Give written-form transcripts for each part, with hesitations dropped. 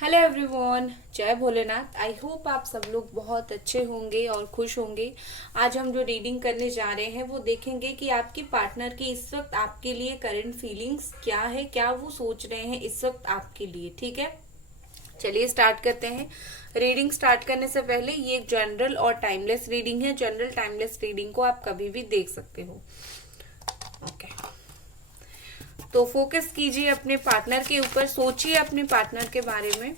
Hello everyone, जय Bholenath. I hope आप सब लोग बहुत अच्छे होंगे और खुश होंगे। आज हम जो रीडिंग करने जा रहे हैं वो देखेंगे कि आपकी पार्टनर की इस वक्त आपके लिए करंट फीलिंग्स क्या है, क्या वो सोच रहे हैं इस वक्त आपके लिए। ठीक है, चलिए स्टार्ट करते हैं। रीडिंग स्टार्ट करने से पहले ये एक जनरल और टाइमलेस रीडिंग है। जनरल टाइमलेस रीडिंग को आप कभी भी देख सकते हो। ओके, तो फोकस कीजिए अपने पार्टनर के ऊपर, सोचिए अपने पार्टनर के बारे में।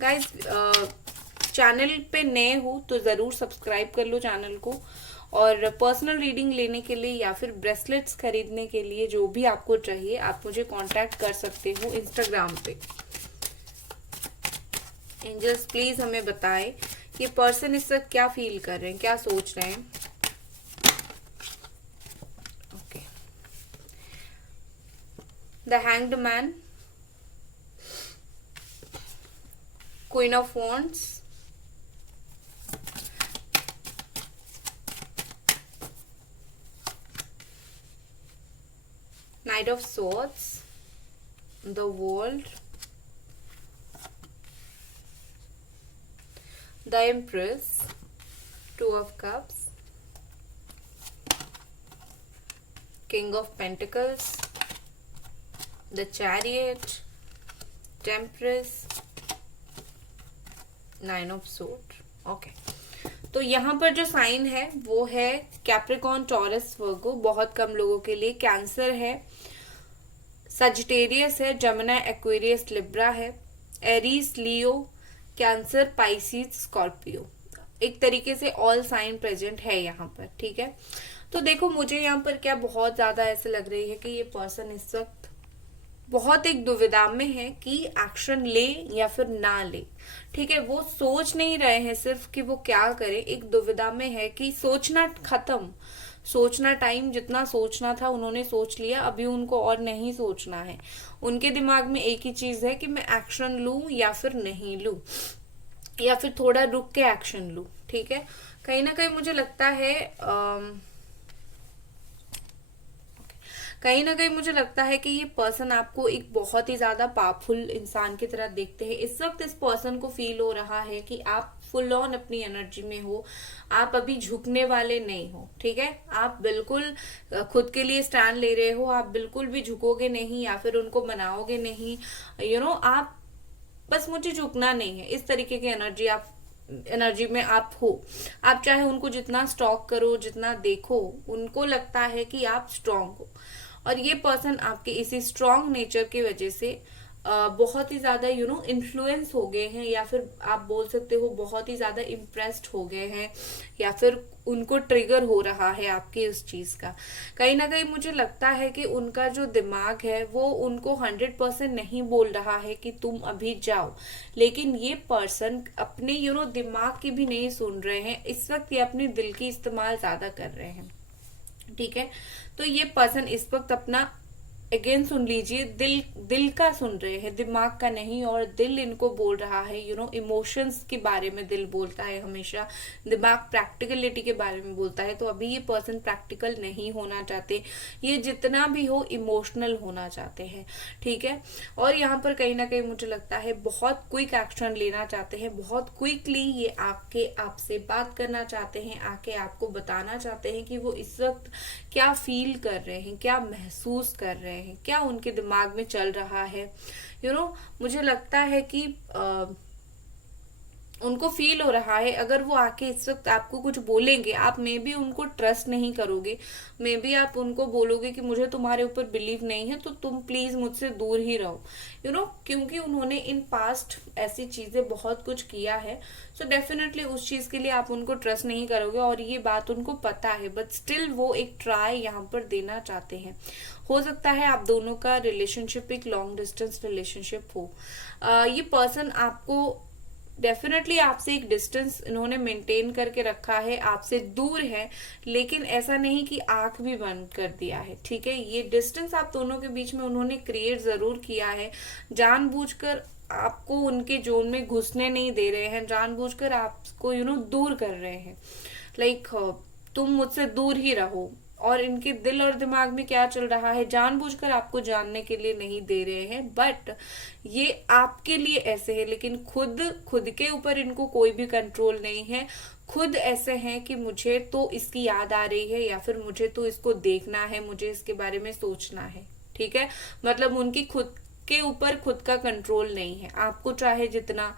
गाइस, चैनल पे नए हो तो ज़रूर सब्सक्राइब कर लो चैनल को। और पर्सनल रीडिंग लेने के लिए या फिर ब्रेसलेट्स खरीदने के लिए जो भी आपको चाहिए आप मुझे कांटेक्ट कर सकते हो इंस्टाग्राम पे। एंजल्स प्लीज हमें बताएं ये पर्सन इस वक्त क्या फील कर रहे हैं, क्या सोच रहे हैं। Okay, the hanged man, queen of wands, Knight of Swords, the World, the Empress, Two of Cups, King of Pentacles, the Chariot, Temperance, Nine of Swords. Okay, तो यहाँ पर जो साइन है वो है कैप्रिकॉर्न, टॉरस, वर्गो, बहुत कम लोगों के लिए। कैंसर है, सजिटेरियस है, जमुना, एक्वेरियस, लिब्रा है, एरीज, लियो, कैंसर, पाइसिस, स्कॉर्पियो। एक तरीके से ऑल साइन प्रेजेंट है यहाँ पर। ठीक है, तो देखो मुझे यहाँ पर क्या बहुत ज्यादा ऐसे लग रही है कि ये पर्सन इस वक्त बहुत एक दुविधा में है कि एक्शन ले या फिर ना ले। ठीक है, वो सोच नहीं रहे हैं सिर्फ कि वो क्या करे, एक दुविधा में है कि सोचना खत्म, सोचना टाइम, जितना सोचना था उन्होंने सोच लिया, अभी उनको और नहीं सोचना है। उनके दिमाग में एक ही चीज है कि मैं एक्शन लूं या फिर नहीं लूं, या फिर थोड़ा रुक के एक्शन लूं। ठीक है, कहीं ना कहीं मुझे लगता है कहीं ना कहीं मुझे लगता है कि ये पर्सन आपको एक बहुत ही ज्यादा पावरफुल इंसान की तरह देखते हैं। इस वक्त इस पर्सन को फील हो रहा है कि आप फुल ऑन अपनी एनर्जी में हो, आप अभी झुकने वाले नहीं हो। ठीक है, आप बिल्कुल खुद के लिए स्टैंड ले रहे हो, आप बिल्कुल भी झुकोगे नहीं या फिर उनको मनाओगे नहीं। आप बस मुझे झुकना नहीं है, इस तरीके की एनर्जी में आप हो। आप चाहे उनको जितना स्टॉक करो, जितना देखो, उनको लगता है कि आप स्ट्रांग हो। और ये पर्सन आपके इसी स्ट्रांग नेचर की वजह से बहुत ही ज्यादा इन्फ्लुएंस हो गए हैं, या फिर आप बोल सकते हो बहुत ही ज्यादा इम्प्रेस्ड हो गए हैं, या फिर उनको ट्रिगर हो रहा है आपकी उस चीज का। कहीं ना कहीं मुझे लगता है कि उनका जो दिमाग है वो उनको 100% नहीं बोल रहा है कि तुम अभी जाओ, लेकिन ये पर्सन अपने दिमाग की भी नहीं सुन रहे हैं इस वक्त, ये अपने दिल की इस्तेमाल ज्यादा कर रहे हैं। ठीक है, तो ये पर्सन इस वक्त अपना अगेन सुन लीजिए, दिल का सुन रहे हैं, दिमाग का नहीं। और दिल इनको बोल रहा है, इमोशंस के बारे में दिल बोलता है हमेशा, दिमाग प्रैक्टिकलिटी के बारे में बोलता है। तो अभी ये पर्सन प्रैक्टिकल नहीं होना चाहते, ये जितना भी हो इमोशनल होना चाहते हैं। ठीक है, और यहाँ पर कहीं ना कहीं मुझे लगता है बहुत क्विक एक्शन लेना चाहते हैं, बहुत क्विकली ये आपसे बात करना चाहते हैं, आके आपको बताना चाहते हैं कि वो इस वक्त क्या फील कर रहे हैं, क्या महसूस कर रहे हैं, क्या उनके दिमाग में चल रहा है। मुझे लगता है कि उनको फील हो रहा है अगर वो आके इस वक्त आपको कुछ बोलेंगे, आप मे बी उनको ट्रस्ट नहीं करोगे, मे बी आप उनको बोलोगे कि मुझे तुम्हारे ऊपर बिलीव नहीं है तो तुम प्लीज मुझसे दूर ही रहो। क्योंकि उन्होंने इन पास्ट ऐसी चीजें बहुत कुछ किया है, सो डेफिनेटली उस चीज के लिए आप उनको ट्रस्ट नहीं करोगे, और ये बात उनको पता है, बट स्टिल वो एक ट्राई यहाँ पर देना चाहते हैं। हो सकता है आप दोनों का रिलेशनशिप एक लॉन्ग डिस्टेंस रिलेशनशिप हो। ये पर्सन आपको डेफिनेटली आपसे एक डिस्टेंस इन्होंने मेंटेन करके रखा है, आपसे दूर है, लेकिन ऐसा नहीं कि आंख भी बंद कर दिया है। ठीक है, ये डिस्टेंस आप दोनों के बीच में उन्होंने क्रिएट जरूर किया है, जानबूझकर आपको उनके जोन में घुसने नहीं दे रहे हैं, जानबूझकर आपको दूर कर रहे हैं। लाइक तुम मुझसे दूर ही रहो, और इनके दिल और दिमाग में क्या चल रहा है जानबूझकर आपको जानने के लिए नहीं दे रहे हैं, बट ये आपके लिए ऐसे है, लेकिन खुद खुद के ऊपर इनको कोई भी कंट्रोल नहीं है। खुद ऐसे हैं कि मुझे तो इसकी याद आ रही है, या फिर मुझे तो इसको देखना है, मुझे इसके बारे में सोचना है। ठीक है, मतलब उनकी खुद के ऊपर खुद का कंट्रोल नहीं है। आपको चाहे जितना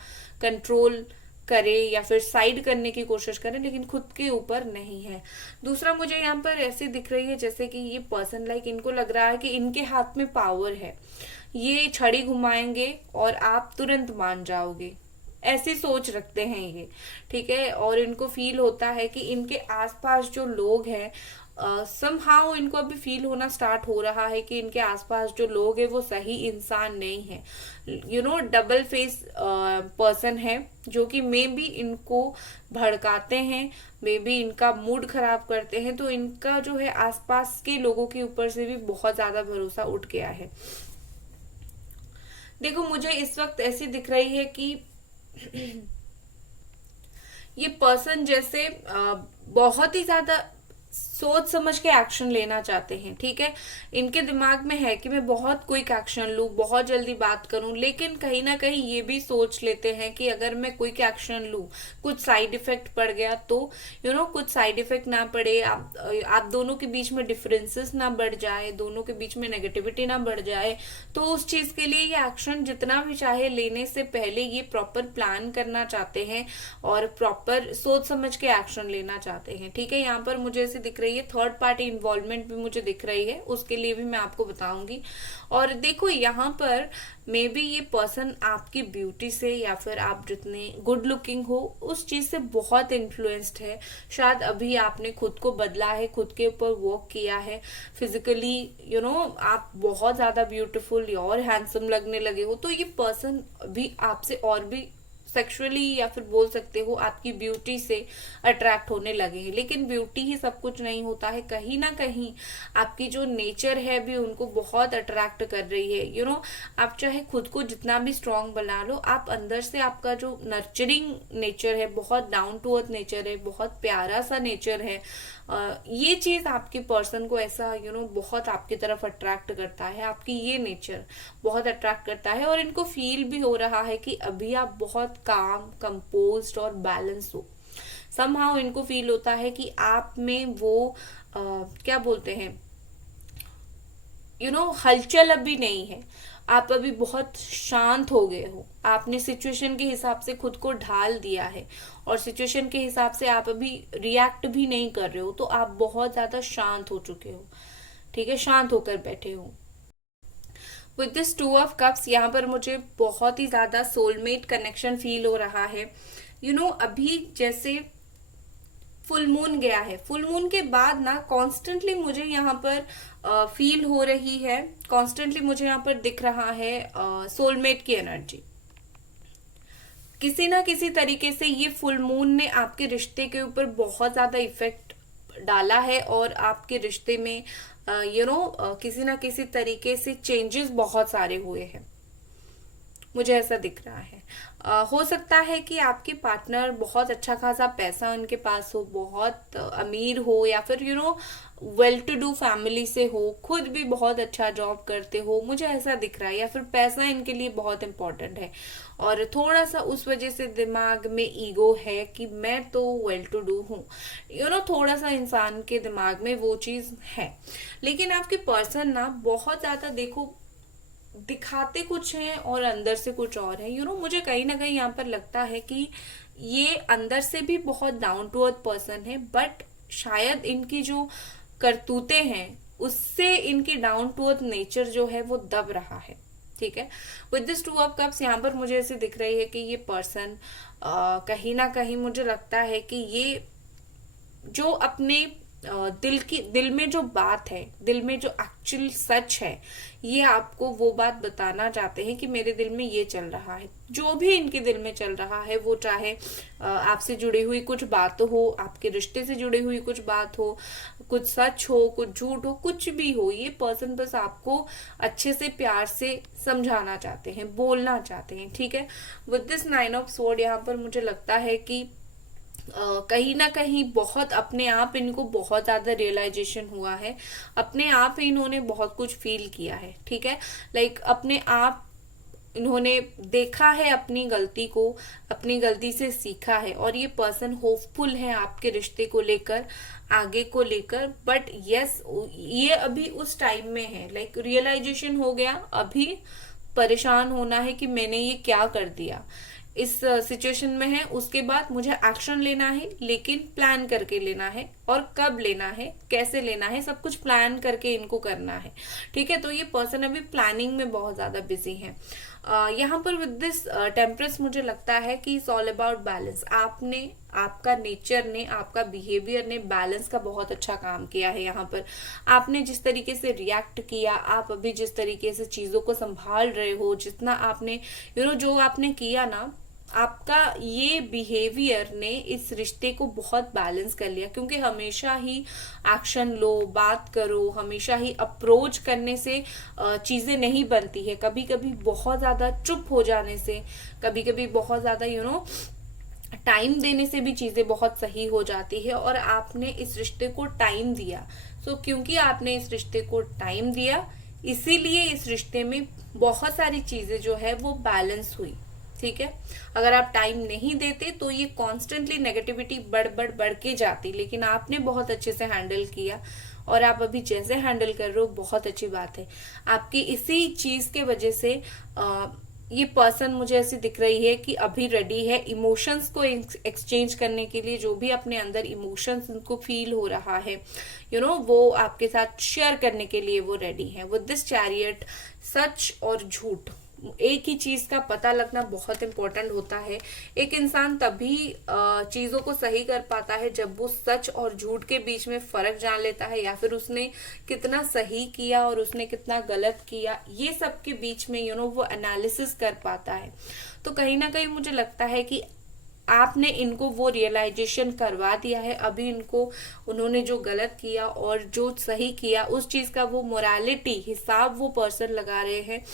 कंट्रोल करे या फिर साइड करने की कोशिश करें, लेकिन खुद के ऊपर नहीं है। दूसरा, मुझे यहाँ पर ऐसे दिख रही है जैसे कि ये पर्सन लाइक इनको लग रहा है कि इनके हाथ में पावर है, ये छड़ी घुमाएंगे और आप तुरंत मान जाओगे, ऐसी सोच रखते हैं ये। ठीक है, और इनको फील होता है कि इनके आसपास जो लोग हैं, समहाउ इनको अभी फील होना स्टार्ट हो रहा है कि इनके आसपास जो लोग हैं वो सही इंसान नहीं है। डबल फेस पर्सन है, जो कि मे बी इनको भड़काते हैं, मे बी इनका मूड खराब करते हैं। तो इनका जो है आसपास के लोगों के ऊपर से भी बहुत ज्यादा भरोसा उठ गया है। देखो, मुझे इस वक्त ऐसी दिख रही है कि ये पर्सन जैसे बहुत ही ज्यादा सोच समझ के एक्शन लेना चाहते हैं। ठीक है, इनके दिमाग में है कि मैं बहुत क्विक एक्शन लूं, बहुत जल्दी बात करूं, लेकिन कहीं ना कहीं ये भी सोच लेते हैं कि अगर मैं क्विक एक्शन लूं, कुछ साइड इफेक्ट पड़ गया तो कुछ साइड इफेक्ट ना पड़े, आप दोनों के बीच में डिफरेंसेस ना बढ़ जाए, दोनों के बीच में नेगेटिविटी ना बढ़ जाए, तो उस चीज के लिए ये एक्शन जितना भी चाहे लेने से पहले ये प्रॉपर प्लान करना चाहते हैं और प्रॉपर सोच समझ के एक्शन लेना चाहते हैं। ठीक है, यहाँ पर मुझे ऐसे दिख रही है, थर्ड पार्टी इन्वॉल्वमेंट भी मुझे दिख रही है, उसके लिए भी मैं आपको बताऊंगी। और देखो, यहाँ पर मे बी ये पर्सन आपकी ब्यूटी से या फिर आप जितने गुड लुकिंग हो उस चीज से बहुत इन्फ्लुएंस्ड है। शायद अभी आपने खुद को बदला है, खुद के ऊपर वर्क किया है, फिजिकली आप बहुत ज्यादा ब्यूटीफुल और हैंडसम लगने लगे हो, तो ये पर्सन भी आपसे और भी सेक्सुअली या फिर बोल सकते हो आपकी ब्यूटी से अट्रैक्ट होने लगे हैं। लेकिन ब्यूटी ही सब कुछ नहीं होता है, कहीं ना कहीं आपकी जो नेचर है भी उनको बहुत अट्रैक्ट कर रही है। आप चाहे खुद को जितना भी स्ट्रांग बना लो, आप अंदर से आपका जो नर्चरिंग नेचर है, बहुत डाउन टू अर्थ नेचर है, बहुत प्यारा सा नेचर है, ये चीज आपके पर्सन को ऐसा बहुत आपकी तरफ अट्रैक्ट करता है, आपकी ये नेचर बहुत अट्रैक्ट करता है। और इनको फील भी हो रहा है कि अभी आप बहुत काम, कंपोज्ड और बैलेंस हो। समहाउ इनको फील होता है कि आप में वो क्या बोलते हैं, हलचल अभी नहीं है, आप अभी बहुत शांत हो गए हो, आपने सिचुएशन के हिसाब से खुद को ढाल दिया है और सिचुएशन के हिसाब से आप अभी रिएक्ट भी नहीं कर रहे हो, तो आप बहुत ज्यादा शांत हो चुके हो। ठीक है, शांत होकर बैठे हो। With this two of cups, यहाँ पर मुझे बहुत ही ज्यादा सोलमेट कनेक्शन फील हो रहा है। अभी जैसे फुल मून गया है, फुल मून के बाद ना कॉन्स्टेंटली मुझे यहाँ पर फील हो रही है, कॉन्स्टेंटली मुझे यहाँ पर दिख रहा है सोलमेट की एनर्जी। किसी ना किसी तरीके से ये फुल मून ने आपके रिश्ते के ऊपर बहुत ज्यादा इफेक्ट डाला है और आपके रिश्ते में किसी ना किसी तरीके से चेंजेस बहुत सारे हुए हैं, मुझे ऐसा दिख रहा है। हो सकता है कि आपके पार्टनर बहुत अच्छा खासा पैसा उनके पास हो, बहुत अमीर हो, या फिर वेल टू डू फैमिली से हो, खुद भी बहुत अच्छा जॉब करते हो, मुझे ऐसा दिख रहा है। या फिर पैसा इनके लिए बहुत इंपॉर्टेंट है और थोड़ा सा उस वजह से दिमाग में ईगो है कि मैं तो वेल टू डू हूँ, थोड़ा सा इंसान के दिमाग में वो चीज है। लेकिन आपके पर्सन ना बहुत ज्यादा देखो दिखाते कुछ हैं और अंदर से कुछ और है। मुझे कहीं ना कहीं यहाँ पर लगता है कि ये अंदर से भी बहुत डाउन टू अर्थ पर्सन है, बट शायद इनकी जो करतूते हैं उससे इनकी डाउन टू अर्थ नेचर जो है वो दब रहा है। ठीक है, with this two of cups यहाँ पर मुझे ऐसे दिख रही है कि ये पर्सन कहीं ना कहीं मुझे लगता है कि ये जो अपने दिल में जो बात है, दिल में जो एक्चुअल सच है, ये आपको वो बात बताना चाहते हैं कि मेरे दिल में ये चल रहा है। जो भी इनके दिल में चल रहा है, वो चाहे आपसे जुड़ी हुई कुछ बात हो, आपके रिश्ते से जुड़ी हुई कुछ बात हो, कुछ सच हो, कुछ झूठ हो, कुछ भी हो, ये पर्सन बस आपको अच्छे से प्यार से समझाना चाहते हैं, बोलना चाहते हैं। ठीक है, विद दिस 9 ऑफ स्वॉर्ड यहाँ पर मुझे लगता है कि कहीं ना कहीं बहुत अपने आप इनको बहुत ज्यादा रियलाइजेशन हुआ है, अपने आप ही इन्होंने बहुत कुछ फील किया है, ठीक है। लाइक अपने आप इन्होंने देखा है अपनी गलती को, अपनी गलती से सीखा है, और ये पर्सन होपफुल है आपके रिश्ते को लेकर, आगे को लेकर। बट यस, ये अभी उस टाइम में है, लाइक रियलाइजेशन हो गया, अभी परेशान होना है कि मैंने ये क्या कर दिया, इस सिचुएशन में है। उसके बाद मुझे एक्शन लेना है, लेकिन प्लान करके लेना है, और कब लेना है, कैसे लेना है, सब कुछ प्लान करके इनको करना है, ठीक है। तो ये पर्सन अभी प्लानिंग में बहुत ज्यादा बिजी है। यहाँ पर विद दिस टेम्परेंस मुझे लगता है कि इट्स ऑल अबाउट बैलेंस। आपने, आपका नेचर ने, आपका बिहेवियर ने बैलेंस का बहुत अच्छा काम किया है। यहाँ पर आपने जिस तरीके से रिएक्ट किया, आप अभी जिस तरीके से चीजों को संभाल रहे हो, जितना आपने जो आपने किया ना, आपका ये बिहेवियर ने इस रिश्ते को बहुत बैलेंस कर लिया। क्योंकि हमेशा ही एक्शन लो, बात करो, हमेशा ही अप्रोच करने से चीजें नहीं बनती है। कभी कभी बहुत ज्यादा चुप हो जाने से, कभी कभी बहुत ज्यादा टाइम देने से भी चीजें बहुत सही हो जाती है। और आपने इस रिश्ते को टाइम दिया। क्योंकि आपने इस रिश्ते को टाइम दिया, इसीलिए इस रिश्ते में बहुत सारी चीजें जो है वो बैलेंस हुई, ठीक है। अगर आप टाइम नहीं देते तो ये कॉन्स्टेंटली नेगेटिविटी बढ़ के जाती, लेकिन आपने बहुत अच्छे से हैंडल किया, और आप अभी जैसे हैंडल कर रहे हो बहुत अच्छी बात है। आपकी इसी चीज के वजह से ये पर्सन मुझे ऐसी दिख रही है कि अभी रेडी है इमोशंस को एक्सचेंज करने के लिए। जो भी अपने अंदर इमोशंस उनको फील हो रहा है, वो आपके साथ शेयर करने के लिए वो रेडी है। विद दिस चैरियट, सच और झूठ, एक ही चीज का पता लगना बहुत इंपॉर्टेंट होता है। एक इंसान तभी चीजों को सही कर पाता है जब वो सच और झूठ के बीच में फर्क जान लेता है, या फिर उसने कितना सही किया और उसने कितना गलत किया, ये सब के बीच में वो एनालिसिस कर पाता है। तो कहीं ना कहीं मुझे लगता है कि आपने इनको वो रियलाइजेशन करवा दिया है। अभी इनको, उन्होंने जो गलत किया और जो सही किया, उस चीज का वो मोरालिटी हिसाब वो पर्सन लगा रहे हैं।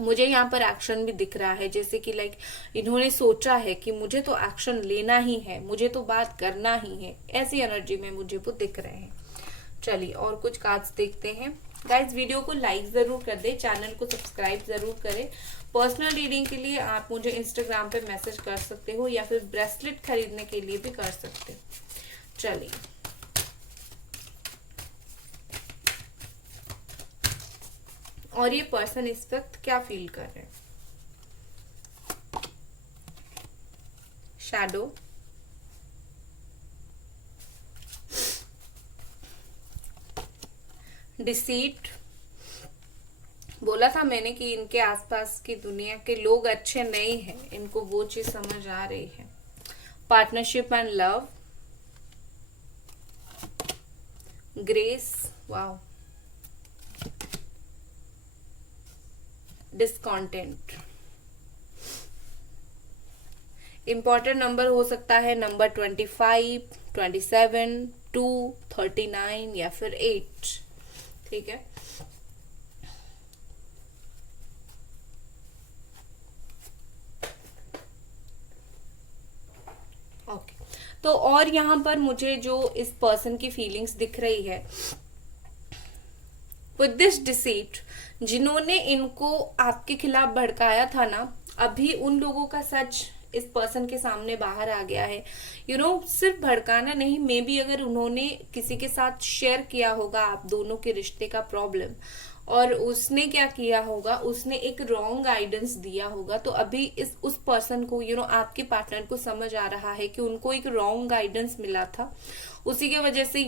मुझे यहाँ पर एक्शन भी दिख रहा है, जैसे कि लाइक इन्होंने सोचा है कि मुझे तो एक्शन लेना ही है, मुझे तो बात करना ही है, ऐसी एनर्जी में मुझे वो दिख रहे हैं। चलिए और कुछ कार्ड्स देखते हैं। गाइज वीडियो को लाइक जरूर कर दे, चैनल को सब्सक्राइब जरूर करें। पर्सनल रीडिंग के लिए आप मुझे इंस्टाग्राम पे मैसेज कर सकते हो, या फिर ब्रेसलेट खरीदने के लिए भी कर सकते हो। चलिए और ये पर्सन इस वक्त क्या फील कर रहे हैं। शैडो, डिसीट, बोला था मैंने कि इनके आसपास की दुनिया के लोग अच्छे नहीं हैं, इनको वो चीज समझ आ रही है। Partnership and love, grace, wow, discontent. Important number हो सकता है नंबर 25, 27, 2, 39 या फिर 8, ठीक है। ओके, तो और यहाँ पर मुझे जो इस पर्सन की फीलिंग्स दिख रही है, विद दिस डिसीट, जिन्होंने इनको आपके खिलाफ भड़काया था ना, अभी उन लोगों का सच इस पर्सन के सामने बाहर आ गया है। सिर्फ भड़काना नहीं, मे बी अगर उन्होंने किसी के साथ शेयर किया होगा आप दोनों के रिश्ते का प्रॉब्लम, और उसने क्या किया होगा, उसने एक रॉन्ग गाइडेंस दिया होगा। तो अभी उस पर्सन को आपके पार्टनर को समझ आ रहा है कि उनको एक रॉन्ग गाइडेंस मिला था, उसी के वजह से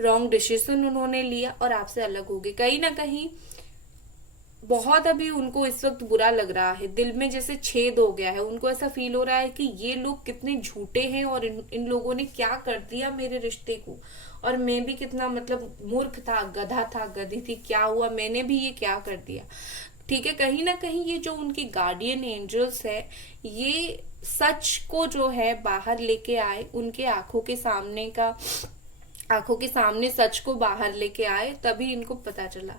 रॉन्ग डिसीजन उन्होंने लिया और आपसे अलग हो गए। कहीं ना कहीं बहुत अभी उनको इस वक्त बुरा लग रहा है, दिल में जैसे छेद हो गया है। उनको ऐसा फील हो रहा है कि ये लोग कितने झूठे हैं, और इन लोगों ने क्या कर दिया मेरे रिश्ते को, और मैं भी कितना मतलब मूर्ख था, गधा था, गधी थी, क्या हुआ, मैंने भी ये क्या कर दिया, ठीक है। कहीं ना कहीं ये जो उनके गार्डियन एंजल्स है, ये सच को जो है बाहर लेके आए, उनके आंखों के सामने सच को बाहर लेके आए, तभी इनको पता चला,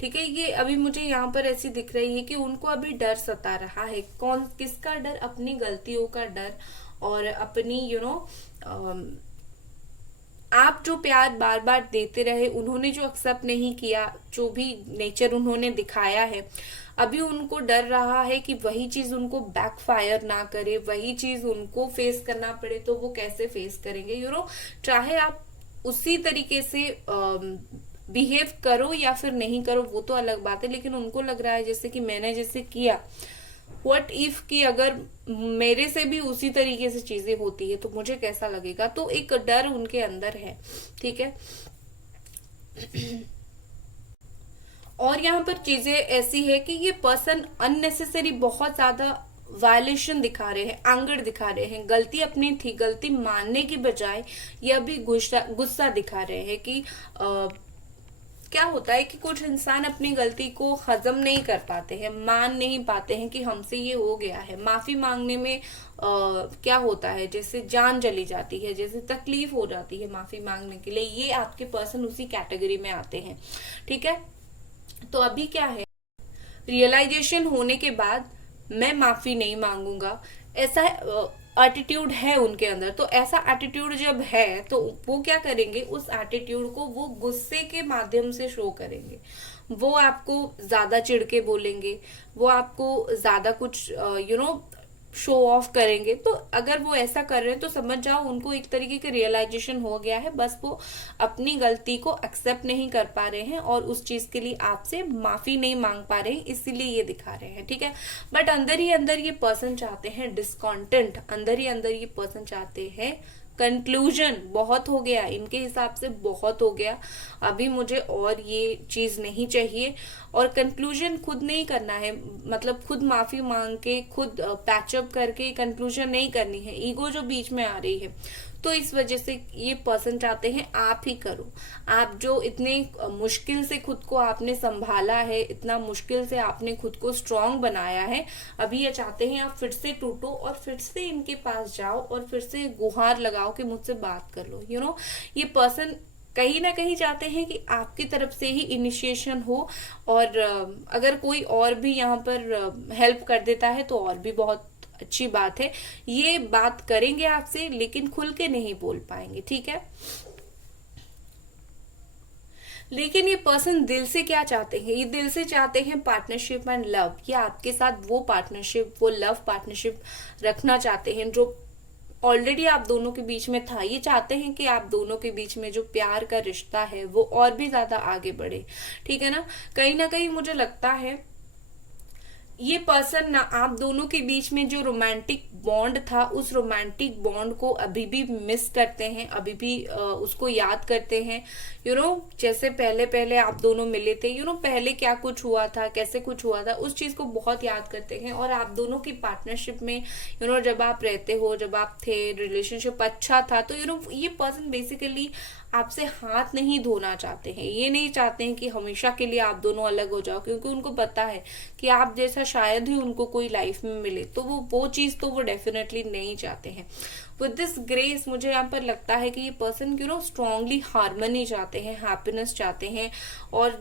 ठीक है। ये अभी मुझे यहाँ पर ऐसी दिख रही है कि उनको अभी डर सता रहा है। किसका डर? अपनी गलतियों का डर, और अपनी आप जो प्यार बार बार देते रहे, उन्होंने जो एक्सेप्ट नहीं किया, जो भी नेचर उन्होंने दिखाया है, अभी उनको डर रहा है कि वही चीज उनको बैकफायर ना करे, वही चीज उनको फेस करना पड़े, तो वो कैसे फेस करेंगे। चाहे आप उसी तरीके से बिहेव करो या फिर नहीं करो, वो तो अलग बात है, लेकिन उनको लग रहा है जैसे कि मैंने जैसे किया, व्हाट इफ कि अगर मेरे से भी उसी तरीके से चीजें होती है तो मुझे कैसा लगेगा। तो एक डर उनके अंदर है, ठीक है। और यहाँ पर चीजें ऐसी है कि ये पर्सन अननेसेसरी बहुत ज्यादा वायलेशन दिखा रहे हैं, एंगर दिखा रहे हैं, गलती अपनी थी, गलती मानने की बजाय ये अभी गुस्सा दिखा रहे हैं कि क्या होता है कि कुछ इंसान अपनी गलती को हजम नहीं कर पाते हैं, मान नहीं पाते हैं कि हमसे ये हो गया है। माफी मांगने में क्या होता है, जैसे जान चली जाती है, जैसे तकलीफ हो जाती है माफी मांगने के लिए। ये आपके पर्सन उसी कैटेगरी में आते हैं, ठीक है। तो अभी क्या है, रियलाइजेशन होने के बाद मैं माफी नहीं मांगूंगा, ऐसा एटीट्यूड है उनके अंदर। तो ऐसा एटीट्यूड जब है तो वो क्या करेंगे, उस एटीट्यूड को वो गुस्से के माध्यम से शो करेंगे। वो आपको ज्यादा चिढ़ के बोलेंगे, वो आपको ज्यादा कुछ शो ऑफ करेंगे। तो अगर वो ऐसा कर रहे हैं तो समझ जाओ उनको एक तरीके का रियलाइजेशन हो गया है, बस वो अपनी गलती को एक्सेप्ट नहीं कर पा रहे हैं और उस चीज के लिए आपसे माफी नहीं मांग पा रहे हैं, इसीलिए ये दिखा रहे हैं, ठीक है। बट अंदर ही अंदर ये पर्सन चाहते हैं डिस्कॉन्टेंट, अंदर ही अंदर ये पर्सन चाहते हैं कंक्लूजन। बहुत हो गया इनके हिसाब से, बहुत हो गया, अभी मुझे और ये चीज नहीं चाहिए। और कंक्लूजन खुद नहीं करना है, मतलब खुद माफी मांग के, खुद पैचअप करके कंक्लूजन नहीं करनी है, ईगो जो बीच में आ रही है। तो इस वजह से ये पर्सन चाहते हैं आप ही करो। आप जो इतने मुश्किल से खुद को आपने संभाला है, इतना मुश्किल से आपने खुद को स्ट्रांग बनाया है, अभी ये चाहते हैं आप फिर से टूटो और फिर से इनके पास जाओ और फिर से गुहार लगाओ कि मुझसे बात कर लो। ये पर्सन कहीं ना कहीं चाहते हैं कि आपकी तरफ से ही इनिशिएशन हो, और अगर कोई और भी यहाँ पर हेल्प कर देता है तो और भी बहुत अच्छी बात है। ये बात करेंगे आपसे लेकिन खुल के नहीं बोल पाएंगे, ठीक है। लेकिन ये पर्सन दिल से क्या चाहते हैं, ये दिल से चाहते हैं पार्टनरशिप एंड लव। ये आपके साथ वो पार्टनरशिप, वो लव पार्टनरशिप रखना चाहते हैं जो ऑलरेडी आप दोनों के बीच में था। ये चाहते हैं कि आप दोनों के बीच में जो प्यार का रिश्ता है वो और भी ज्यादा आगे बढ़े, ठीक है ना कहीं मुझे लगता है ये पर्सन ना आप दोनों के बीच में जो रोमांटिक बॉन्ड था, उस रोमांटिक बॉन्ड को अभी भी मिस करते हैं, अभी भी उसको याद करते हैं। जैसे पहले पहले आप दोनों मिले थे, पहले क्या कुछ हुआ था, कैसे कुछ हुआ था, उस चीज को बहुत याद करते हैं। और आप दोनों की पार्टनरशिप में जब आप रहते हो, जब आप थे, रिलेशनशिप अच्छा था, तो ये पर्सन बेसिकली आपसे हाथ नहीं धोना चाहते हैं। ये नहीं चाहते हैं कि हमेशा के लिए आप दोनों अलग हो जाओ, क्योंकि उनको पता है कि आप जैसा शायद ही उनको कोई लाइफ में मिले, तो वो चीज तो वो डेफिनेटली नहीं चाहते हैं। विद दिस ग्रेस मुझे यहाँ पर लगता है कि ये पर्सन स्ट्रांगली हार्मनी चाहते हैं, हैप्पीनेस चाहते हैं, और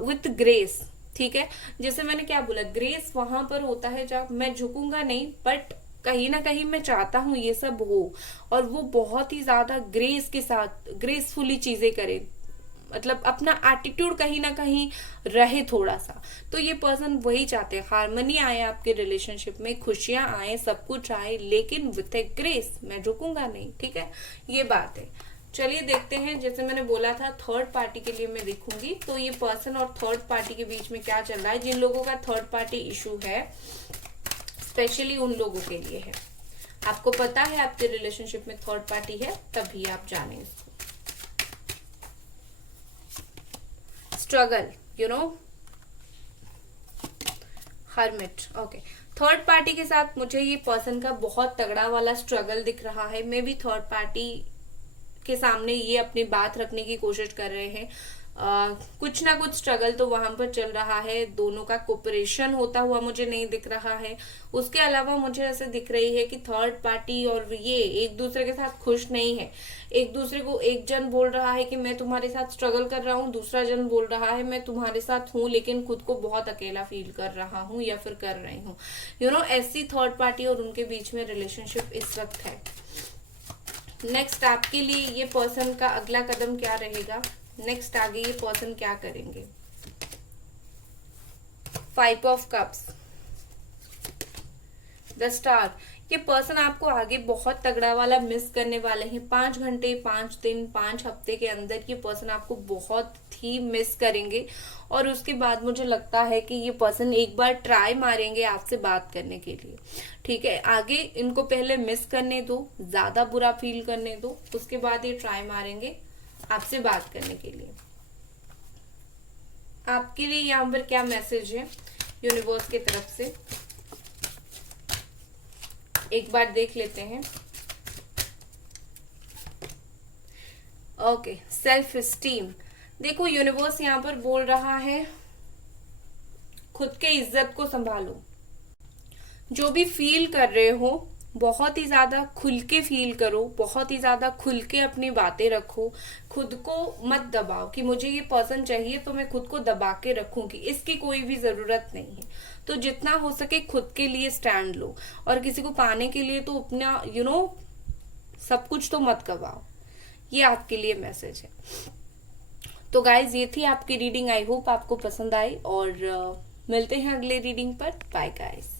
विथ ग्रेस, ठीक है। जैसे मैंने क्या बोला, ग्रेस वहां पर होता है जब मैं झुकूंगा नहीं, बट कहीं ना कहीं मैं चाहता हूं ये सब हो, और वो बहुत ही ज्यादा ग्रेस के साथ ग्रेसफुली चीजें करे, मतलब अपना एटीट्यूड कहीं ना कहीं रहे थोड़ा सा। तो ये पर्सन वही चाहते हैं, हार्मनी आए आपके रिलेशनशिप में, खुशियां आए, सब कुछ आए, लेकिन विथ ए ग्रेस, मैं झुकूंगा नहीं, ठीक है, ये बात है। चलिए देखते हैं, जैसे मैंने बोला था थर्ड पार्टी के लिए मैं देखूंगी, तो ये पर्सन और थर्ड पार्टी के बीच में क्या चल रहा है। जिन लोगों का थर्ड पार्टी इशू है, स्पेशली उन लोगों के लिए है। आपको पता है आपके रिलेशनशिप में थर्ड पार्टी है, तभी आप जाने इसको। Struggle, hermit, okay. Third party के साथ मुझे ये पर्सन का बहुत तगड़ा वाला स्ट्रगल दिख रहा है। मे भी थर्ड पार्टी के सामने ये अपनी बात रखने की कोशिश कर रहे हैं, कुछ ना कुछ स्ट्रगल तो वहां पर चल रहा है, दोनों का कोऑपरेशन होता हुआ मुझे नहीं दिख रहा है। उसके अलावा मुझे ऐसे दिख रही है कि थर्ड पार्टी और ये एक दूसरे के साथ खुश नहीं है। एक दूसरे को, एक जन बोल रहा है कि मैं तुम्हारे साथ स्ट्रगल कर रहा हूँ, दूसरा जन बोल रहा है मैं तुम्हारे साथ हूँ लेकिन खुद को बहुत अकेला फील कर रहा हूँ या फिर कर रही हूँ। ऐसी थर्ड पार्टी और उनके बीच में रिलेशनशिप इस वक्त है। नेक्स्ट आपके लिए ये पर्सन का अगला कदम क्या रहेगा, नेक्स्ट आगे ये पर्सन क्या करेंगे। 5 ऑफ कप्स, द स्टार। ये पर्सन आपको आगे बहुत तगड़ा वाला मिस करने वाले हैं। 5 घंटे, 5 दिन, 5 हफ्ते के अंदर ये पर्सन आपको बहुत ही मिस करेंगे। और उसके बाद मुझे लगता है कि ये पर्सन एक बार ट्राई मारेंगे आपसे बात करने के लिए। ठीक है, आगे इनको पहले मिस करने दो, ज्यादा बुरा फील करने दो, उसके बाद ये ट्राई मारेंगे आपसे बात करने के लिए। आपके लिए यहाँ पर क्या मैसेज है यूनिवर्स की तरफ से, एक बार देख लेते हैं। Okay, self esteem. देखो यूनिवर्स यहाँ पर बोल रहा है खुद के इज्जत को संभालो। जो भी फील कर रहे हो बहुत ही ज्यादा खुल के फील करो, बहुत ही ज्यादा खुल के अपनी बातें रखो। खुद को मत दबाओ कि मुझे ये पर्सन चाहिए तो मैं खुद को दबा के रखूंगी, इसकी कोई भी जरूरत नहीं है। तो जितना हो सके खुद के लिए स्टैंड लो, और किसी को पाने के लिए तो अपना सब कुछ तो मत गवाओ। ये आपके लिए मैसेज है। तो गाइज ये थी आपकी रीडिंग, आई होप आपको पसंद आई, और मिलते हैं अगले रीडिंग पर। Bye guys.